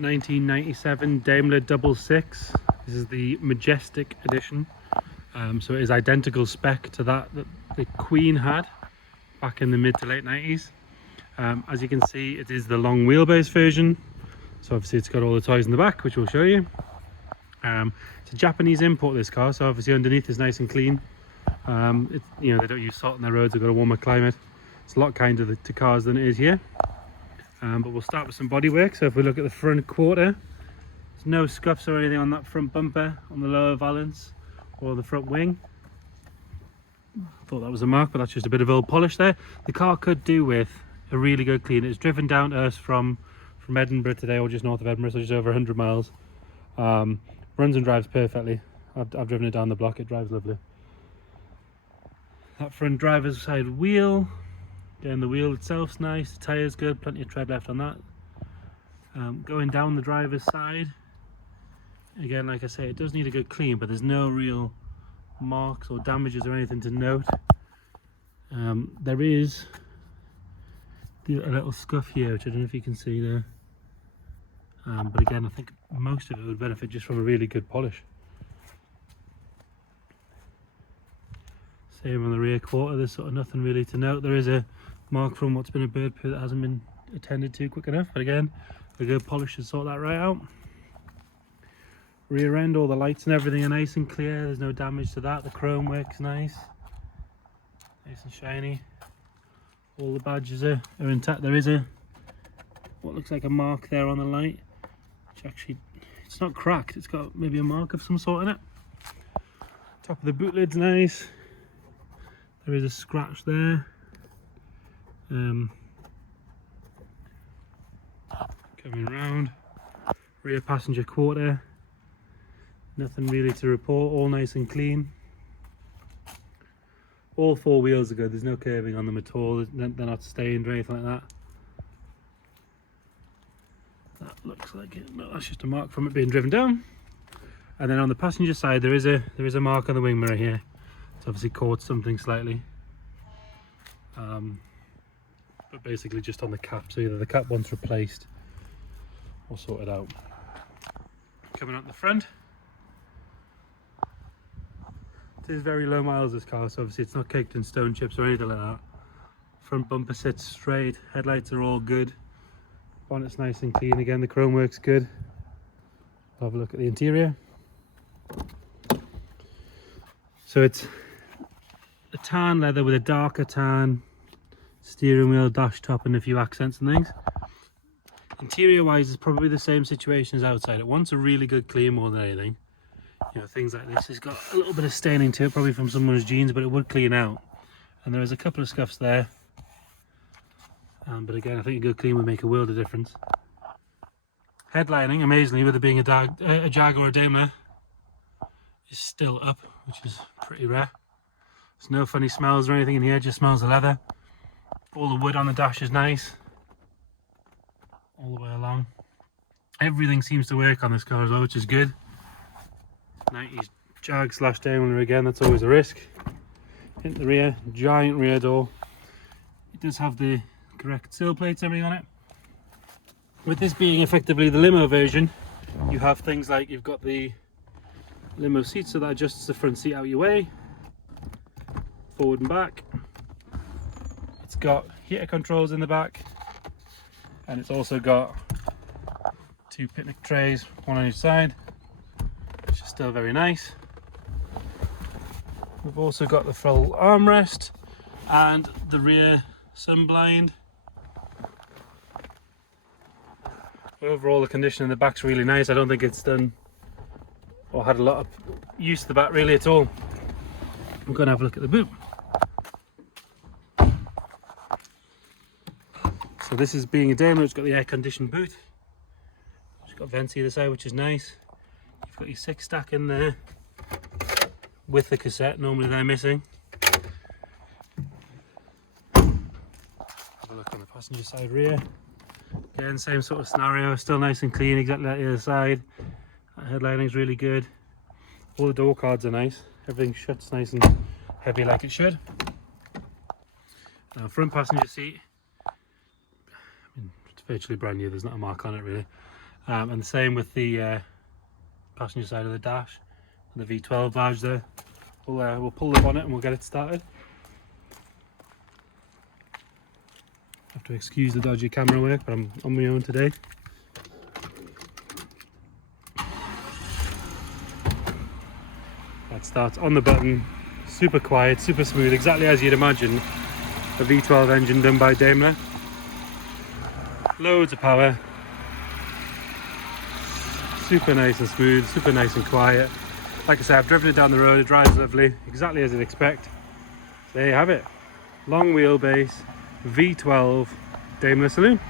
1997 Daimler Double-Six. This is the Majestic edition. So it is identical spec to that the Queen had back in the mid to late 90s. As you can see, it is the long wheelbase version. So obviously it's got all the toys in the back, which we'll show you. It's a Japanese import, this car, so obviously underneath is nice and clean. You know, they don't use salt on their roads, they've got a warmer climate. It's a lot kinder to cars than it is here. But we'll start with some bodywork. So if we look at the front quarter, there's no scuffs or anything on that front bumper, on the lower valance or the front wing. Thought that was a mark, but that's just a bit of old polish there. The car could do with a really good clean. It's driven down to us from Edinburgh today, or just north of Edinburgh, so just over 100 miles. Runs and drives perfectly. I've driven it down the block, it drives lovely. That front driver's side wheel, again the wheel itself's nice, the tyre's good, plenty of tread left on that. Going down the driver's side, again like I say, it does need a good clean, but there's no real marks or damages or anything to note. There is a little scuff here, which I don't know if you can see there. But again, I think most of it would benefit just from a really good polish. Same on the rear quarter, there's sort of nothing really to note. There is a mark from what's been a bird poo that hasn't been attended to quick enough, but again, a good polish should sort that right out. Rear end, all the lights and everything are nice and clear, there's no damage to that. The chrome works nice and shiny. All the badges are intact. There is what looks like a mark there on the light, which actually, it's not cracked, it's got maybe a mark of some sort in it. Top of the boot lid's nice. There is a scratch there. Coming round, rear passenger quarter, nothing really to report, all nice and clean. All four wheels are good, there's no curving on them at all, they're not stained or anything like that. That looks like it, no, that's just a mark from it being driven down. And then on the passenger side there is a mark on the wing mirror here. It's obviously caught something slightly. But basically just on the cap, so either the cap wants replaced or sorted out. Coming out the front, it is very low miles, this car, so obviously it's not caked in stone chips or anything like that. Front bumper sits straight, headlights are all good, bonnet's nice and clean. Again, the chrome works good. Have a look at the interior. So it's a tan leather with a darker tan steering wheel, dash top and a few accents and things. Interior wise, it's probably the same situation as outside. It wants a really good clean more than anything. You know, things like this has got a little bit of staining to it, probably from someone's jeans, but it would clean out. And there is a couple of scuffs there. But again, I think a good clean would make a world of difference. Headlining, amazingly, with it being a Jag or a Daimler, is still up, which is pretty rare. There's no funny smells or anything in here, just smells of leather. All the wood on the dash is nice, all the way along. Everything seems to work on this car as well, which is good. 90s Jag / Daimler again, that's always a risk. Hit the rear, giant rear door. It does have the correct sill plates, everything on it. With this being effectively the limo version, you have things like you've got the limo seat, so that adjusts the front seat out your way, forward and back. It's got heater controls in the back, and it's also got two picnic trays, one on each side, which is still very nice. We've also got the full armrest and the rear sun blind. Overall, the condition in the back's really nice. I don't think it's done or had a lot of use to the back really at all. We're going to have a look at the boot. So this is being a Daimler, it's got the air conditioned boot. It's got vents either side, which is nice. You've got your 6 stack in there with the cassette, normally they're missing. Have a look on the passenger side rear. Again, same sort of scenario, still nice and clean, exactly like the other side. Headlining is really good. All the door cards are nice. Everything shuts nice and heavy like it should. Now, front passenger seat, I mean, it's virtually brand new, there's not a mark on it really. And the same with the passenger side of the dash and the V12 badge there. We'll pull the bonnet and we'll get it started. Have to excuse the dodgy camera work, but I'm on my own today. That starts on the button, super quiet, super smooth, exactly as you'd imagine a V12 engine done by Daimler. Loads of power, super nice and smooth, super nice and quiet. Like I said, I've driven it down the road, it drives lovely, exactly as you'd expect. There you have it, long wheelbase, V12 Daimler saloon.